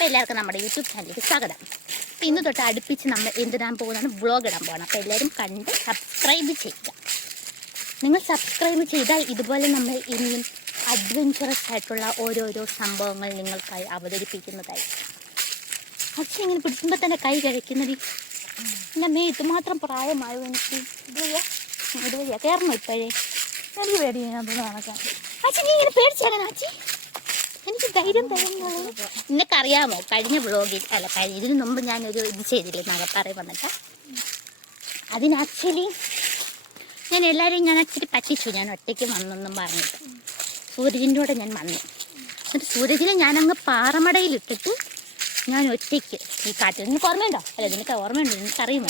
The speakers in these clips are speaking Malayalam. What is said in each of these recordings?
അപ്പോൾ എല്ലാവർക്കും നമ്മുടെ യൂട്യൂബ് ചാനലിലേക്ക് സ്വാഗതം. ഇന്ന് തൊട്ട് അടുപ്പിച്ച് നമ്മൾ എന്തിടാൻ പോകുന്നതാണ്, വ്ളോഗ് ഇടാൻ പോകണം. അപ്പോൾ എല്ലാവരും കണ്ട് സബ്സ്ക്രൈബ് ചെയ്യുക. നിങ്ങൾ സബ്സ്ക്രൈബ് ചെയ്താൽ ഇതുപോലെ നമ്മൾ ഇനിയും അഡ്വഞ്ചറസ് ആയിട്ടുള്ള ഓരോരോ സംഭവങ്ങൾ നിങ്ങൾക്കായി അവതരിപ്പിക്കുന്നതായി. അച്ഛൻ ഇങ്ങനെ പിടിക്കുമ്പോൾ തന്നെ കൈ കഴിക്കുന്നത് മേ ഇതുമാത്രം പ്രായമായോ എനിക്ക്. ഇതുവഴിയാ കയറണോ ഇപ്പോഴേ? എനിക്ക് പേടിയാണ് നടക്കാൻ. അച്ഛൻ നീ ഇങ്ങനെ പേടിച്ചാണ് അച്ഛി? എനിക്ക് ധൈര്യം തരുന്നത് നിനക്കറിയാമോ? കഴിഞ്ഞ വ്ളോഗിൽ ഇതിനു മുമ്പ് ഞാനൊരു ഇത് ചെയ്തില്ലേ, നഗപ്പാറ വന്നിട്ട്. അതിന് ആക്ച്വലി ഞാൻ അച്ഛരി പറ്റിച്ചു. ഞാൻ ഒറ്റയ്ക്ക് വന്നെന്നും പറഞ്ഞിട്ട് സൂരജിൻ്റെ കൂടെ ഞാൻ വന്നു. എന്നിട്ട് സൂരജിനെ ഞാനങ്ങ് പാറമടയിലിട്ടിട്ട് ഞാൻ ഒറ്റയ്ക്ക് ഈ കാട്ടിൽ, നിനക്ക് ഓർമ്മയുണ്ടോ? അല്ല നിനക്ക് ഓർമ്മയുണ്ടോ? എനിക്കറിയുമോ?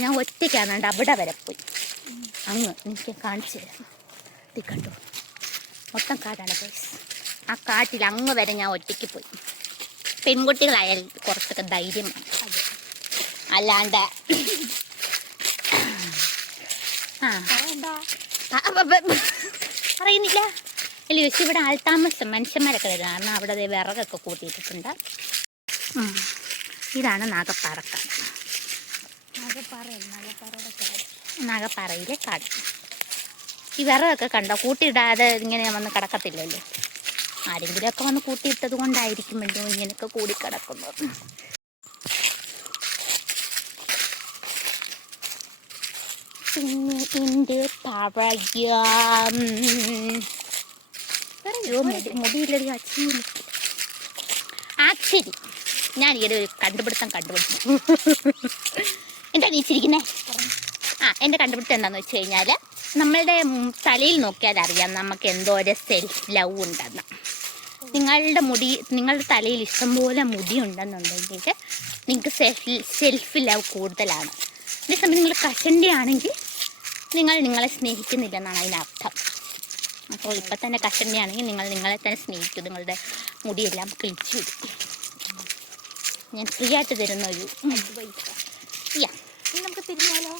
ഞാൻ ഒറ്റയ്ക്കാണ് അവിടെ വരെ പോയി. അങ്ങ് എനിക്ക് കാണിച്ചു തരാം. ഇത് കണ്ടു, മൊത്തം കാടാണ് ഗൈസ്. ആ കാട്ടിൽ അങ്ങ് വരെ ഞാൻ ഒറ്റയ്ക്ക് പോയി. പെൺകുട്ടികളായാൽ കുറച്ചൊക്കെ ധൈര്യം അല്ലാണ്ട് പറയുന്നില്ല. അല്ല പക്ഷെ ഇവിടെ ആൾത്താമസം മനുഷ്യന്മാരൊക്കെ വരും. കാരണം അവിടെ വിറകൊക്കെ കൂട്ടിയിട്ടിട്ടുണ്ട്. ഇതാണ് നാഗപ്പാറക്കാട്. നാഗപ്പാറയിലെ കാട്. ഈ വിറകൊക്കെ കണ്ടോ? കൂട്ടിയിടാതെ ഇങ്ങനെ വന്ന് കിടക്കത്തില്ലല്ലോ. ആരെങ്കിലുമൊക്കെ വന്ന് കൂട്ടിയിട്ടത് കൊണ്ടായിരിക്കുമല്ലോ ഇങ്ങനെയൊക്കെ കൂടിക്കിടക്കുന്നത്. പിന്നെ എൻ്റെ മുടിയില്ലടി അച്ഛനില്ല. ആക്ച്വലി ഞാൻ ഈയിടെ ഒരു കണ്ടുപിടിച്ചു. എന്താ നീച്ചിരിക്കുന്നേ? എൻ്റെ കണ്ടുപിടുത്തം എന്താണെന്ന് വെച്ച് കഴിഞ്ഞാൽ, നമ്മളുടെ തലയിൽ നോക്കിയാൽ അറിയാം നമുക്ക് എന്തോ ഒരു സെൽഫ് ലവ് ഉണ്ടെന്ന്. നിങ്ങളുടെ തലയിൽ ഇഷ്ടംപോലെ മുടി ഉണ്ടെന്നുണ്ടെങ്കിൽ നിങ്ങൾക്ക് സെൽഫ് ലവ് കൂടുതലാണ്. അതേസമയം നിങ്ങൾ കഷണ്ടിയാണെങ്കിൽ നിങ്ങൾ നിങ്ങളെ സ്നേഹിക്കുന്നില്ലെന്നാണ് അതിനർത്ഥം. അപ്പോൾ ഇപ്പം തന്നെ കഷണ്ടിയാണെങ്കിൽ നിങ്ങൾ നിങ്ങളെ തന്നെ സ്നേഹിക്കും. നിങ്ങളുടെ മുടിയെല്ലാം കിളിച്ചു വരും. ഞാൻ ഫ്രീ ആയിട്ട് തരുന്ന ഒരു നമുക്ക് തിരിഞ്ഞാലോ?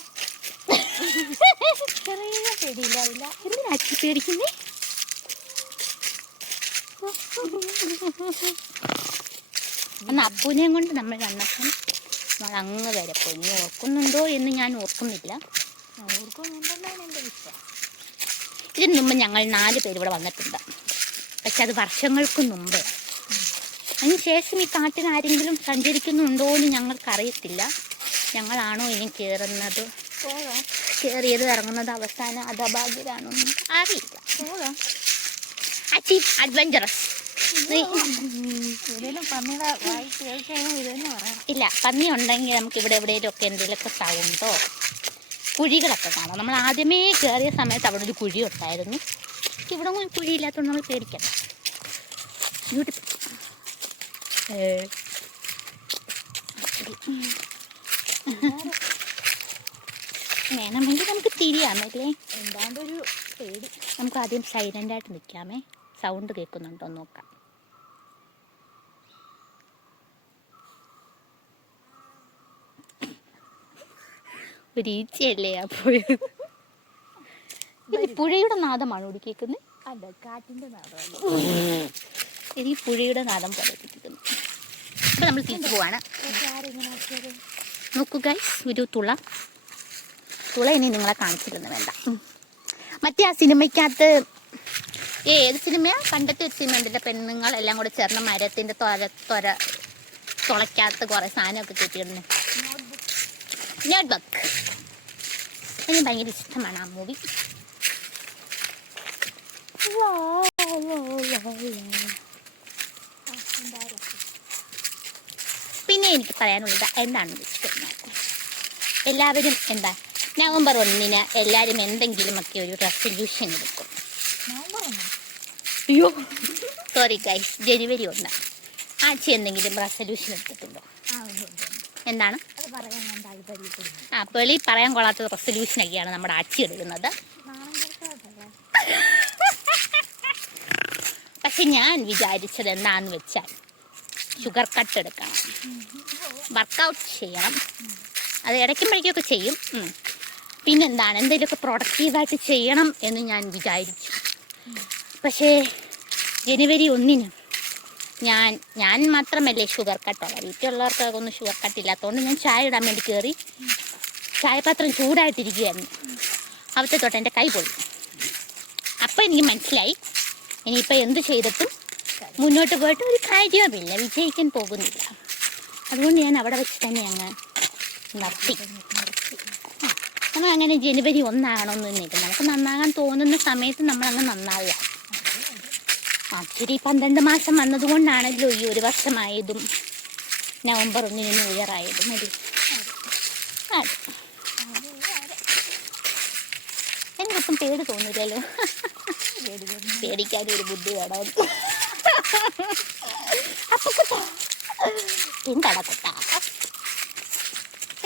ചെറിയ പേടിയില്ല. എന്തിനാ അച്ഛൻ പേടിക്കുന്നേ? അന്ന് അപ്പൂനെയും കൊണ്ട് നമ്മൾ വന്നപ്പം നമ്മൾ അങ്ങ് വരെ പോയി. നീ ഓർക്കുന്നുണ്ടോ എന്ന് ഞാൻ ഓർക്കുന്നില്ല. ഇതിന് മുമ്പ് ഞങ്ങൾ 4 പേര് ഇവിടെ വന്നിട്ടുണ്ട്. പക്ഷെ അത് വർഷങ്ങൾക്ക് മുമ്പേ. അതിനുശേഷം ഈ കാട്ടിൽ ആരെങ്കിലും സഞ്ചരിക്കുന്നുണ്ടോ എന്ന് ഞങ്ങൾക്കറിയത്തില്ല. ഞങ്ങളാണോ ഇനി കയറിയത് ഇറങ്ങുന്നത് അവസാനം അധഭാഗ്യരാണോന്നും അറിയില്ല. Achieve adventurous. ഇല്ല, പന്നി ഉണ്ടെങ്കിൽ നമുക്ക് ഇവിടെ എവിടെയെങ്കിലുമൊക്കെ എന്തെങ്കിലുമൊക്കെ സൗണ്ടോ കുഴികളൊക്കെ കാണാം. നമ്മൾ ആദ്യമേ കയറിയ സമയത്ത് അവിടെ ഒരു കുഴി ഉണ്ടായിരുന്നു. ഇവിടെ ഒന്നും കുഴിയില്ലാത്തതുകൊണ്ട് നമ്മൾ പേടിക്കണം. വേണമെങ്കിൽ നമുക്ക് തിരിയാമല്ലേ? എന്താണ്ടൊരു പേടി. നമുക്ക് ആദ്യം സൈലൻ്റായിട്ട് നിൽക്കാമേ. സൗണ്ട് കേൾക്കുന്നുണ്ടോ നോക്കാം. ഒരു ഈച്ചയല്ലേ ആ പോയത്? ഇത് പുഴയുടെ നാദമാണ് ഇവിടെ കേൾക്കുന്നത്. അല്ല, കാറ്റിൻ്റെ നാദമാണ്. ഇത് ഈ പുഴയുടെ നാദം പോലെ കേൾക്കുന്നത്. അപ്പോൾ നമ്മൾ തിരിച്ചു പോവാണ്. നോക്കൂ ഗൈസ്, ഒരു തുള ഇനി നിങ്ങളെ കാണിച്ചിരുന്നു വേണ്ട. മറ്റേ ആ സിനിമയ്ക്കകത്ത് ഏത് സിനിമയാണ്? പണ്ടത്തെ ഒരു സിനിമ ഉണ്ടല്ലോ, പെണ്ണുങ്ങളെല്ലാം കൂടെ ചേർന്ന് മരത്തിൻ്റെ തുളയ്ക്കകത്ത് കുറേ സാധനമൊക്കെ കിട്ടിയിരുന്നു. നോട്ട്ബുക്ക്. എനിക്ക് ഭയങ്കര ഇഷ്ടമാണ് ആ മൂവി. പിന്നെ എനിക്ക് പറയാനുള്ളത് എന്താണെന്ന് വെച്ചിട്ടുണ്ടെങ്കിൽ, എല്ലാവരും നവംബർ 1 എല്ലാവരും എന്തെങ്കിലുമൊക്കെ ഒരു റെസല്യൂഷൻ എടുക്കും. അയ്യോ സോറി ഗൈസ്, ജനുവരി 1 ആഴ്ച എന്തെങ്കിലും റെസല്യൂഷൻ എടുത്തിട്ടുണ്ടോ? എന്താണ് വെളി പറയാൻ കൊള്ളാത്ത റെസല്യൂഷനൊക്കെയാണ് നമ്മുടെ ആച്ചി എടുക്കുന്നത്. പക്ഷെ ഞാൻ വിചാരിച്ചത് എന്താണെന്ന് വെച്ചാൽ, ഷുഗർ കട്ട് എടുക്കണം, വർക്കൗട്ട് ചെയ്യണം. അത് ഇടയ്ക്കുമ്പോഴേക്കൊക്കെ ചെയ്യും. പിന്നെന്താണ്, എന്തെങ്കിലുമൊക്കെ പ്രൊഡക്റ്റീവായിട്ട് ചെയ്യണം എന്ന് ഞാൻ വിചാരിച്ചു. പക്ഷേ ജനുവരി 1 ഞാൻ മാത്രമല്ലേ ഷുഗർ കട്ടുള്ള, വീട്ടിലുള്ളവർക്കൊക്കെ ഒന്നും ഷുഗർ കട്ടില്ലാത്തതുകൊണ്ട് ഞാൻ ചായ ഇടാൻ വേണ്ടി കയറി ചായപാത്രം ചൂടായിട്ടിരിക്കുകയായിരുന്നു. അവിടുത്തെ തൊട്ട് എൻ്റെ കൈ പോയി. അപ്പം എനിക്ക് മനസ്സിലായി ഇനിയിപ്പോൾ എന്ത് ചെയ്തിട്ടും മുന്നോട്ട് പോയിട്ട് ഒരു കാര്യവുമില്ല, വിജയിക്കാൻ പോകുന്നില്ല. അതുകൊണ്ട് ഞാൻ അവിടെ വെച്ച് തന്നെ അങ്ങ് നിർത്തി. നമ്മൾ അങ്ങനെ ജനുവരി 1 ആകണമെന്നൊന്നുമില്ല. നമുക്ക് നന്നാകാൻ തോന്നുന്ന സമയത്ത് നമ്മളങ്ങ് നന്നാവുക. ആക്ച്വലി 12 മാസം വന്നതുകൊണ്ടാണല്ലോ ഈ 1 വർഷമായതും നവംബർ 1 ന്യൂ ഇയർ ആയതും. അതെ, എനിക്കൊട്ടും പേടി തോന്നില്ലല്ലോ. പേടിക്കാനും ഒരു ബുദ്ധി വേണം. എന്താടാ കുട്ടാ,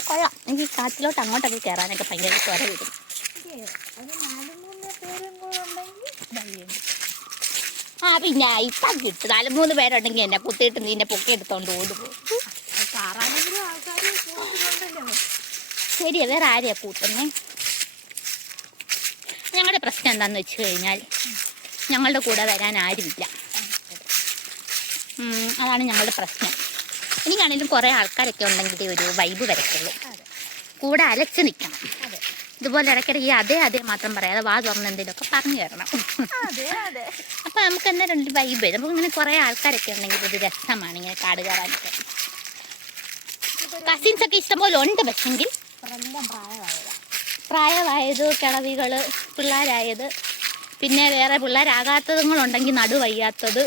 കൊള്ളാം. എനിക്ക് കാറ്റിലോട്ട് അങ്ങോട്ടൊക്കെ കയറാനൊക്കെ ഭയങ്കര സ്വര വരും. ആ പിന്നെ ഇപ്പം കിട്ടും. 4-3 പേരുണ്ടെങ്കിൽ എന്നെ കുത്തിയിട്ട് നിന്നെ പൊക്കി എടുത്തോണ്ട് ഓടുപോകും. ശരിയാ, വേറെ ആരെയാ കൂട്ടുന്നേ? ഞങ്ങളുടെ പ്രശ്നം എന്താണെന്ന് വെച്ച് കഴിഞ്ഞാൽ ഞങ്ങളുടെ കൂടെ വരാൻ ആരുമില്ല. അതാണ് ഞങ്ങളുടെ പ്രശ്നം. എനിക്കാണെങ്കിലും കുറേ ആൾക്കാരൊക്കെ ഉണ്ടെങ്കിൽ ഒരു വൈബ് വരത്തുള്ളൂ. കൂടെ അലച്ച് നിൽക്കണം. ഇതുപോലെ ഇടയ്ക്കിടയ്ക്ക് അതേ മാത്രം പറയാതെ വാ തുറന്ന് എന്തെങ്കിലുമൊക്കെ പറഞ്ഞു തരണം. അപ്പം നമുക്ക് എന്താ രണ്ട് വൈബ് വരും. നമുക്ക് ഇങ്ങനെ കുറേ ആൾക്കാരൊക്കെ ഉണ്ടെങ്കിൽ ഒരു രസമാണ് ഇങ്ങനെ കാട് കയറാനൊക്കെ. കസിൻസൊക്കെ ഇഷ്ടംപോലെ ഉണ്ട്. പക്ഷെങ്കിൽ പ്രായമായത്, കിളവികൾ, പിള്ളേരായത്, പിന്നെ വേറെ പിള്ളേരാകാത്തതുങ്ങളുണ്ടെങ്കിൽ നടുവയ്യാത്തത്,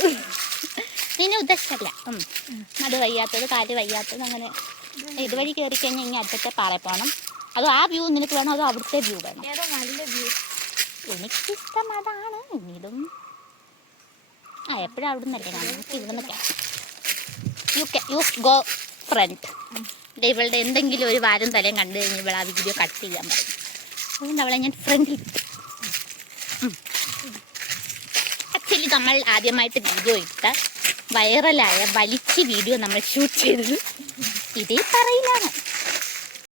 ഇതിനെ ഉദ്ദേശിച്ചല്ല, നടുവയ്യാത്തത്, കാല് വയ്യാത്തത്, അങ്ങനെ ഇതുവഴി കയറി കഴിഞ്ഞാൽ ഇങ്ങനെ അടുത്തത്തെ പാറ പോകണം. അതോ ആ വ്യൂ നിനക്ക് വേണോ അതോ അവിടുത്തെ വ്യൂ വേണം? നല്ല വ്യൂ എനിക്കിഷ്ടം അതാണ്. ഇനിയിടും എപ്പോഴും അവിടെ നിന്നല്ലേ കാണാം. നമുക്ക് ഇവിടെ നിന്നൊക്കെ യു ഗോ ഫ്രണ്ട്. ഇവളുടെ എന്തെങ്കിലും ഒരു വാരും തലയും കണ്ടു കഴിഞ്ഞ് ഇവിടെ ആ വീഡിയോ കട്ട് ചെയ്യാൻ പറയും. അതുകൊണ്ട് അവളെ ഞാൻ ഫ്രണ്ടിൽ. ആക്ച്വലി നമ്മൾ ആദ്യമായിട്ട് വീഡിയോ ഇട്ട വൈറലായ വലിച്ച് വീഡിയോ നമ്മൾ ഷൂട്ട് ചെയ്തത് ഇതേ പറയിലാണ്.